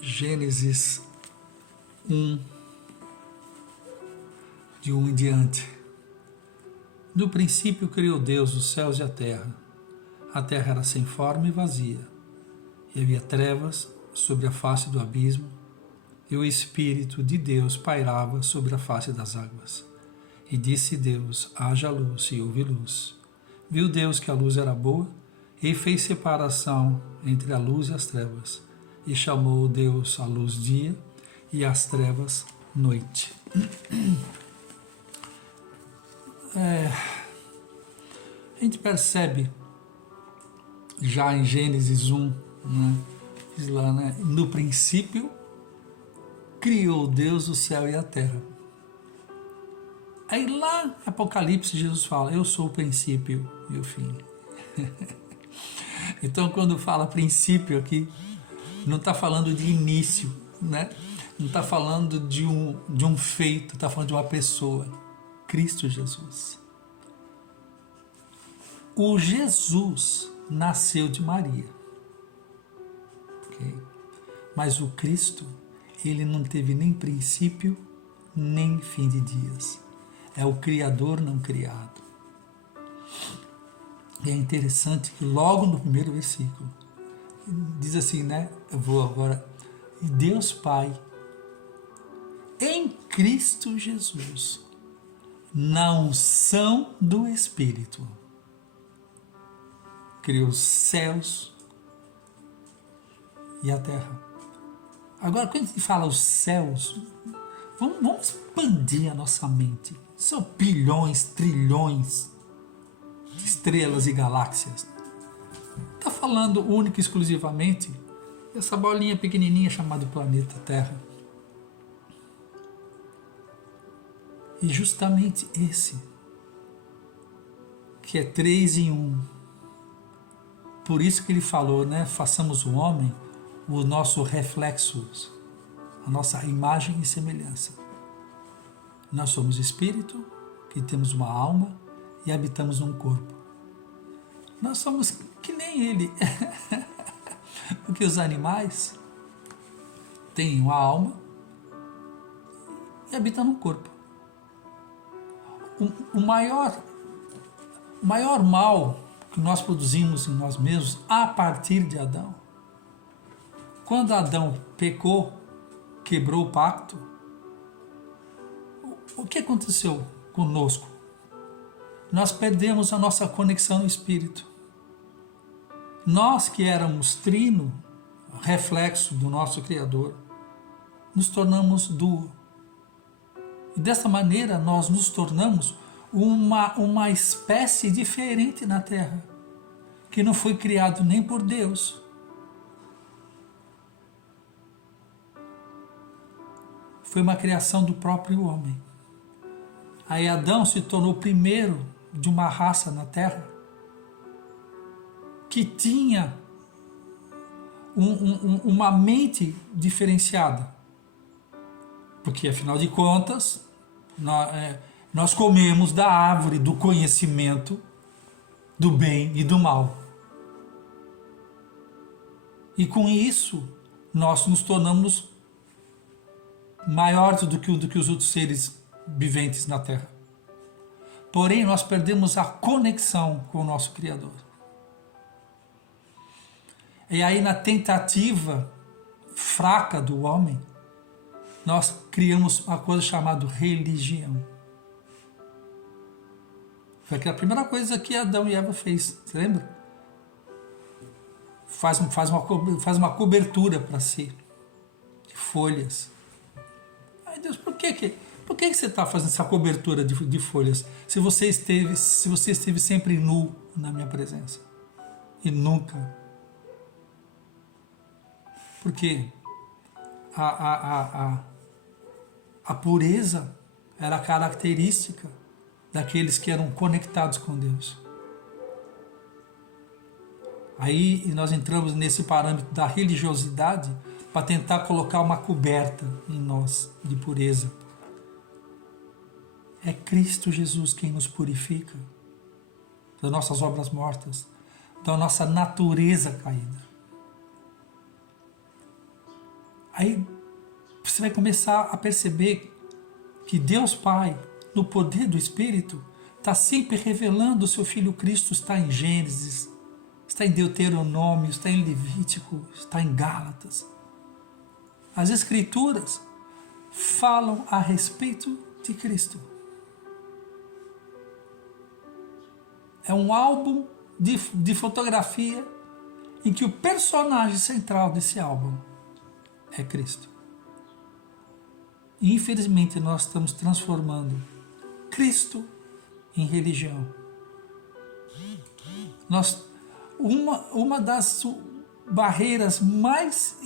Gênesis 1, de 1 em diante. No princípio criou Deus os céus e a terra. A terra era sem forma e vazia, e havia trevas sobre a face do abismo, e o Espírito de Deus pairava sobre a face das águas. E disse Deus: haja luz, e houve luz. Viu Deus que a luz era boa, e fez separação entre a luz e as trevas. E chamou Deus a luz dia, e as trevas noite. A gente percebe já em Gênesis 1, né, diz lá, né, no princípio criou Deus o céu e a terra. Aí lá em Apocalipse Jesus fala: eu sou o princípio e o fim. Então quando fala princípio aqui, não está falando de início, né? Não está falando de um feito, está falando de uma pessoa, Cristo Jesus. O Jesus nasceu de Maria, okay? Mas o Cristo, ele não teve nem princípio, nem fim de dias. É o Criador não criado. E é interessante que logo no primeiro versículo, diz assim, né? Eu vou agora. Deus Pai, em Cristo Jesus, na unção do Espírito, criou os céus e a terra. Agora, quando a gente fala os céus, vamos expandir a nossa mente. São bilhões, trilhões de estrelas e galáxias. Está falando única e exclusivamente dessa bolinha pequenininha chamada planeta Terra. E justamente esse, que é 3 em 1. Por isso que ele falou, né? Façamos o homem o nosso reflexo, a nossa imagem e semelhança. Nós somos espírito, que temos uma alma e habitamos num corpo. Nós somos que nem ele. Porque os animais têm uma alma e habitam num corpo. O maior mal que nós produzimos em nós mesmos a partir de Adão, quando Adão pecou, quebrou o pacto, o que aconteceu conosco? Nós perdemos a nossa conexão no espírito. Nós que éramos trino, reflexo do nosso Criador, nos tornamos duo. E dessa maneira nós nos tornamos uma espécie diferente na Terra, que não foi criado nem por Deus. Foi uma criação do próprio homem. Aí Adão se tornou o primeiro de uma raça na Terra que tinha uma mente diferenciada. Porque, afinal de contas, nós comemos da árvore do conhecimento do bem e do mal. E com isso, nós nos tornamos maiores do que os outros seres viventes na Terra. Porém, nós perdemos a conexão com o nosso Criador. E aí, na tentativa fraca do homem, nós criamos uma coisa chamada religião. Foi aquela primeira coisa que Adão e Eva fez, você lembra? Faz uma cobertura para si, de folhas. Ai Deus, por que você está fazendo essa cobertura de folhas se você esteve sempre nu na minha presença? E nunca. Porque a pureza era a característica daqueles que eram conectados com Deus. Aí nós entramos nesse parâmetro da religiosidade para tentar colocar uma coberta em nós de pureza. É Cristo Jesus quem nos purifica das nossas obras mortas, da nossa natureza caída. Aí você vai começar a perceber que Deus Pai, no poder do Espírito, está sempre revelando o seu Filho Cristo. Está em Gênesis, está em Deuteronômio, está em Levítico, está em Gálatas. As Escrituras falam a respeito de Cristo. É um álbum de fotografia em que o personagem central desse álbum é Cristo. E, infelizmente, nós estamos transformando Cristo em religião. Uma das barreiras mais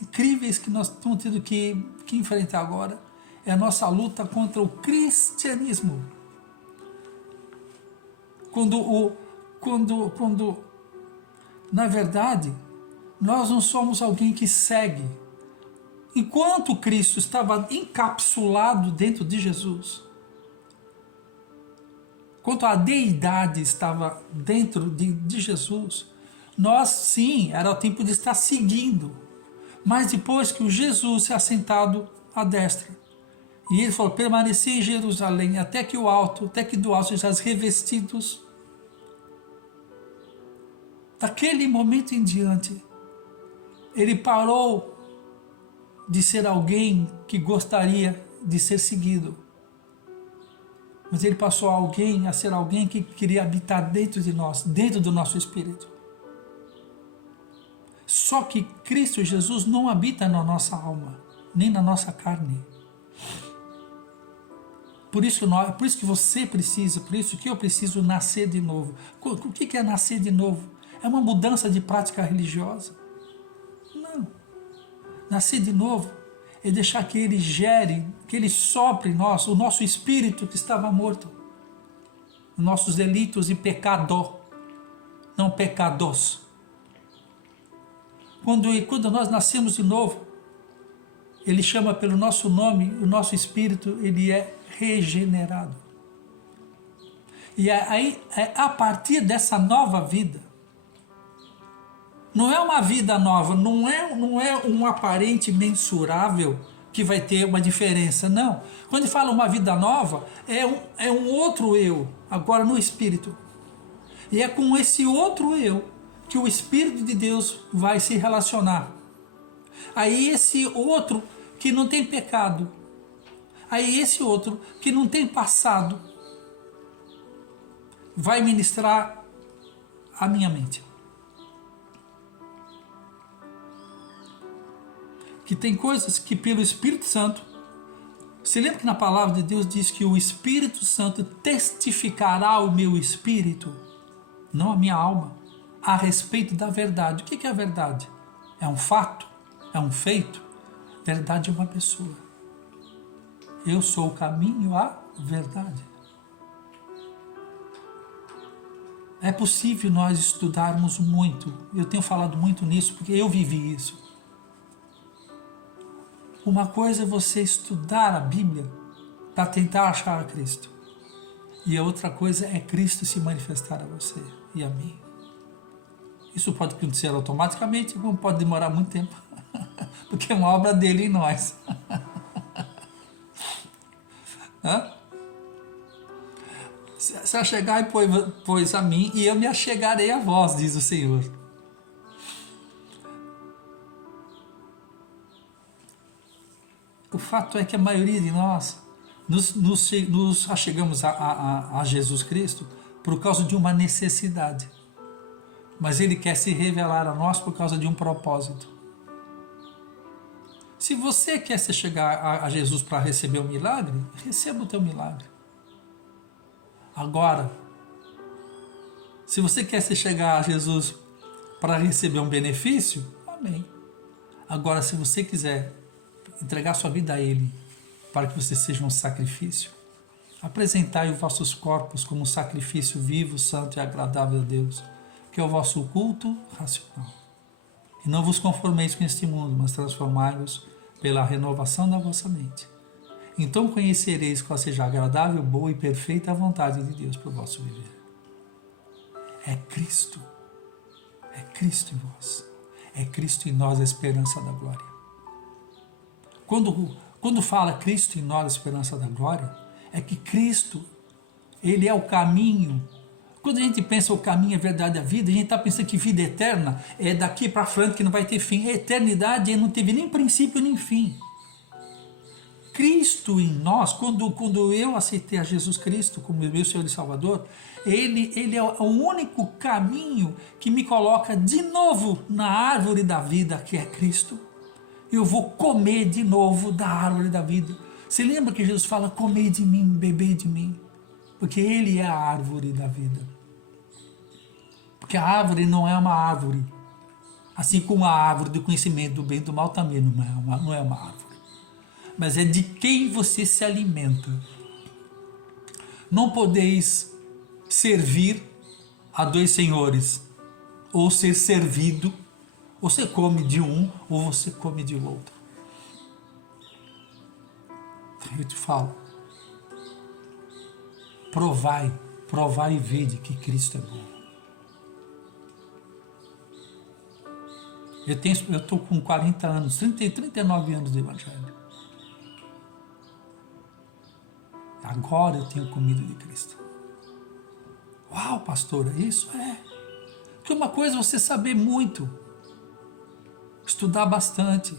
incríveis que nós estamos tendo que enfrentar agora é a nossa luta contra o cristianismo. Quando na verdade, nós não somos alguém que segue. Enquanto Cristo estava encapsulado dentro de Jesus, enquanto a deidade estava dentro de Jesus, nós sim, era o tempo de estar seguindo. Mas depois que o Jesus se assentado à destra, e ele falou, permaneci em Jerusalém até que do alto sejais revestidos. Daquele momento em diante, ele parou de ser alguém que gostaria de ser seguido. Mas ele passou a ser alguém que queria habitar dentro de nós, dentro do nosso espírito. Só que Cristo Jesus não habita na nossa alma, nem na nossa carne. Por isso que você precisa, por isso que eu preciso nascer de novo. O que é nascer de novo? É uma mudança de prática religiosa? Não. Nascer de novo é deixar que Ele gere, que Ele sopre em nós, o nosso espírito que estava morto. Nossos delitos e pecado, não pecados. Quando nós nascemos de novo, Ele chama pelo nosso nome, o nosso espírito, ele é regenerado. E aí, a partir dessa nova vida, não é uma vida nova, não é um aparente mensurável que vai ter uma diferença, não. Quando fala uma vida nova, é um outro eu, agora no Espírito. E é com esse outro eu que o Espírito de Deus vai se relacionar. Aí esse outro que não tem pecado, aí esse outro que não tem passado, vai ministrar a minha mente. Que tem coisas que pelo Espírito Santo, você lembra que na palavra de Deus diz que o Espírito Santo testificará o meu espírito, não a minha alma, a respeito da verdade. O que é a verdade? É um fato? É um feito? Verdade é uma pessoa. Eu sou o caminho, a verdade. É possível nós estudarmos muito. Eu tenho falado muito nisso porque eu vivi isso. Uma coisa é você estudar a Bíblia para tentar achar a Cristo. E a outra coisa é Cristo se manifestar a você e a mim. Isso pode acontecer automaticamente, como pode demorar muito tempo. Porque é uma obra dele em nós. Se achegar e pois a mim, e eu me achegarei a vós, diz o Senhor. O fato é que a maioria de nós nos achegamos a Jesus Cristo por causa de uma necessidade. Mas Ele quer se revelar a nós por causa de um propósito. Se você quer se chegar a Jesus para receber um milagre, receba o teu milagre. Agora, se você quer se chegar a Jesus para receber um benefício, amém. Agora, se você quiser entregar sua vida a Ele, para que você seja um sacrifício, apresentai os vossos corpos como um sacrifício vivo, santo e agradável a Deus, que é o vosso culto racional. E não vos conformeis com este mundo, mas transformai-vos pela renovação da vossa mente. Então conhecereis qual seja a agradável, boa e perfeita vontade de Deus para o vosso viver. É Cristo em vós, é Cristo em nós a esperança da glória. Quando fala Cristo em nós, esperança da glória, é que Cristo, Ele é o caminho. Quando a gente pensa o caminho, a verdade, a vida, a gente está pensando que vida eterna é daqui para frente, que não vai ter fim. A eternidade não teve nem princípio nem fim. Cristo em nós, quando eu aceitei a Jesus Cristo como meu Senhor e Salvador, Ele é o único caminho que me coloca de novo na árvore da vida, que é Cristo. Eu vou comer de novo da árvore da vida. Você lembra que Jesus fala, comei de mim, bebei de mim? Porque Ele é a árvore da vida. Porque a árvore não é uma árvore. Assim como a árvore do conhecimento do bem e do mal também não é uma árvore. Mas é de quem você se alimenta. Não podeis servir a dois senhores, ou ser servido. Você come de um ou você come de outro. Eu te falo, provai e vede que Cristo é bom. Eu estou com 40 anos, 39 anos de evangelho. Agora eu tenho comido de Cristo. Uau, pastor, é isso? É. Porque uma coisa é você saber muito, estudar bastante,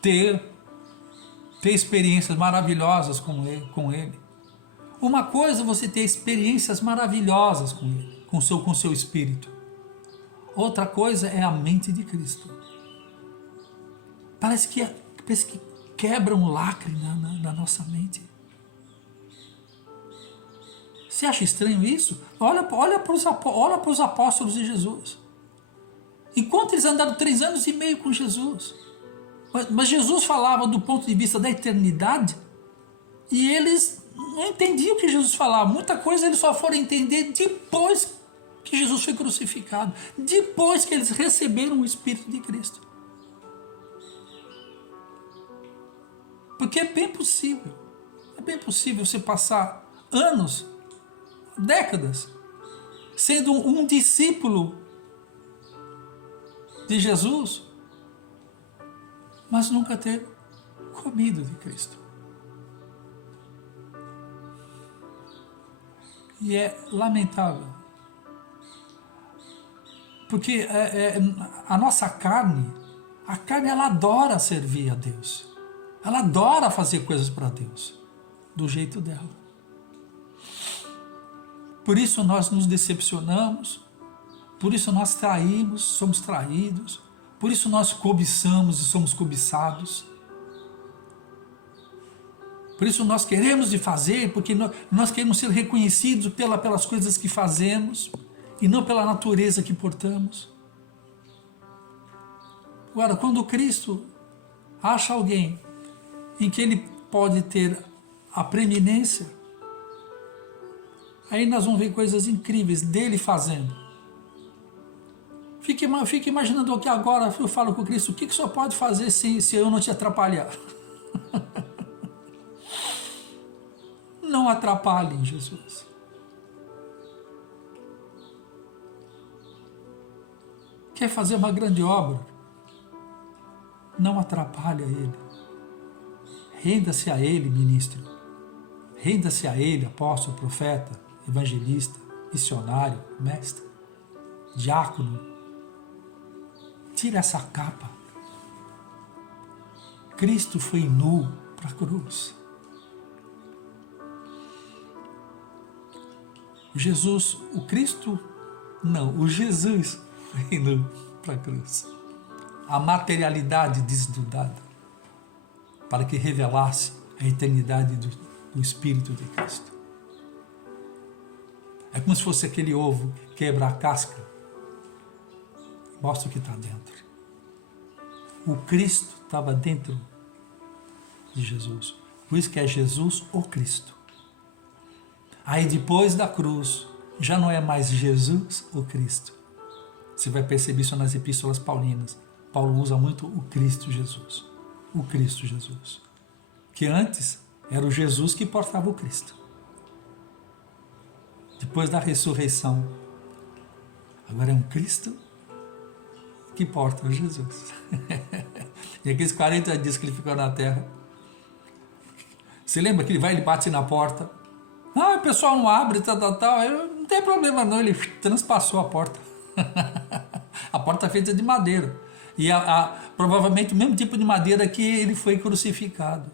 ter experiências maravilhosas com Ele. Uma coisa é você ter experiências maravilhosas com Ele, com seu espírito. Outra coisa é a mente de Cristo. Parece que quebra um lacre na nossa mente. Você acha estranho isso? Olha para os apóstolos de Jesus. Enquanto eles andaram 3 anos e meio com Jesus, mas Jesus falava do ponto de vista da eternidade, e eles não entendiam o que Jesus falava. Muita coisa eles só foram entender depois que Jesus foi crucificado, depois que eles receberam o Espírito de Cristo. Porque é bem possível você passar anos, décadas, sendo um discípulo de Jesus, mas nunca ter comido de Cristo. E é lamentável, porque a nossa carne ela adora servir a Deus, ela adora fazer coisas para Deus, do jeito dela. Por isso nós nos decepcionamos, por isso nós traímos, somos traídos, por isso nós cobiçamos e somos cobiçados. Por isso nós queremos de fazer, porque nós queremos ser reconhecidos pelas coisas que fazemos e não pela natureza que portamos. Agora, quando Cristo acha alguém em que ele pode ter a preeminência, aí nós vamos ver coisas incríveis dele fazendo. Fique imaginando que agora eu falo com Cristo, o que o Senhor pode fazer se eu não te atrapalhar? Não atrapalhem Jesus. Quer fazer uma grande obra? Não atrapalhe a Ele. Renda-se a Ele, ministro. Renda-se a Ele, apóstolo, profeta, evangelista, missionário, mestre, diácono. Tira essa capa. Cristo foi nu para a cruz. O Jesus foi nu para a cruz. A materialidade desnudada, para que revelasse a eternidade do Espírito de Cristo. É como se fosse aquele ovo que quebra a casca e mostra o que está dentro. O Cristo estava dentro de Jesus. Por isso que é Jesus o Cristo. Aí depois da cruz, já não é mais Jesus o Cristo. Você vai perceber isso nas epístolas paulinas. Paulo usa muito o Cristo Jesus. O Cristo Jesus. Que antes era o Jesus que portava o Cristo. Depois da ressurreição, agora é um Cristo que porta o Jesus. E aqueles 40 dias que ele ficou na terra. Você lembra que ele vai, ele bate na porta. O pessoal não abre, tal. Não tem problema não, ele transpassou a porta. A porta é feita de madeira. E provavelmente o mesmo tipo de madeira que ele foi crucificado.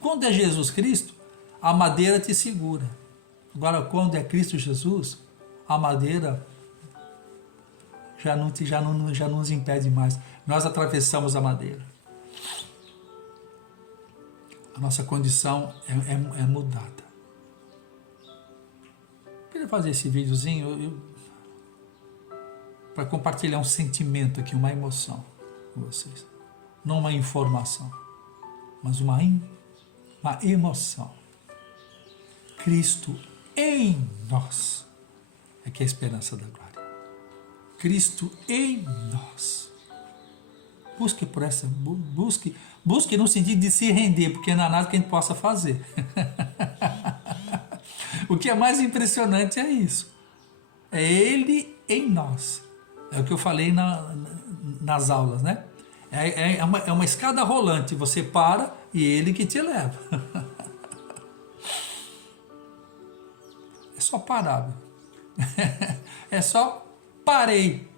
Quando é Jesus Cristo, a madeira te segura. Agora, quando é Cristo Jesus, a madeira já não nos impede mais. Nós atravessamos a madeira. A nossa condição é mudada. Eu queria fazer esse videozinho para compartilhar um sentimento aqui, uma emoção com vocês. Não uma informação, mas uma emoção. Cristo em nós é que é a esperança da glória. Cristo em nós. Busque por essa, busque no sentido de se render, porque não há nada que a gente possa fazer. O que é mais impressionante é isso. É Ele em nós. É o que eu falei nas aulas, né? É uma escada rolante, você para e Ele que te leva. É só parar. É só parei.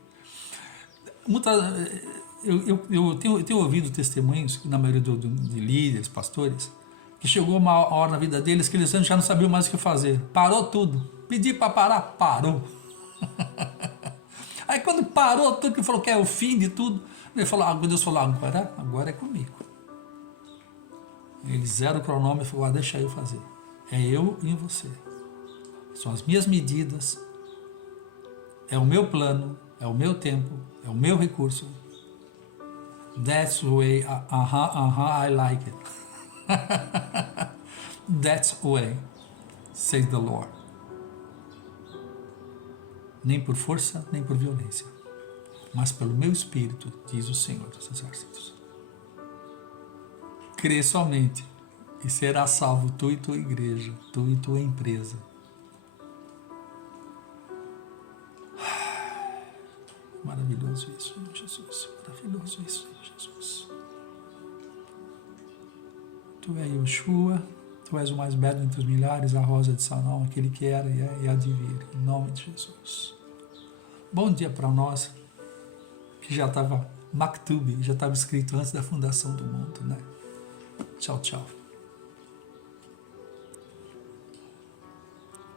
Eu tenho ouvido testemunhos, na maioria de líderes, pastores, que chegou uma hora na vida deles que eles já não sabiam mais o que fazer. Parou tudo. Pedi para parar, parou. Aí quando parou tudo, que falou que é o fim de tudo, Deus falou, agora é comigo. Ele zera o cronômetro e falou, deixa eu fazer. É eu e você. São as minhas medidas, é o meu plano, é o meu tempo, é o meu recurso. That's the way, I like it. That's the way, says the Lord. Nem por força, nem por violência, mas pelo meu Espírito, diz o Senhor dos Exércitos. Crê somente e será salvo tu e tua igreja, tu e tua empresa. Maravilhoso isso, Jesus. Maravilhoso isso, Jesus. Tu és Yeshua, tu és o mais belo entre os milhares, a rosa de Salão, aquele que era e há de vir, em nome de Jesus. Bom dia para nós, que já estava Maktub, já estava escrito antes da fundação do mundo, né? Tchau, tchau.